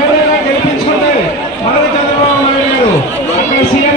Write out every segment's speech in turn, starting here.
ఎవరైనా గెలిపించుకుంటే మనది చంద్రబాబు నాయుడు గారు. అక్కడ సీఎం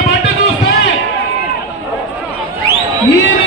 Yeah.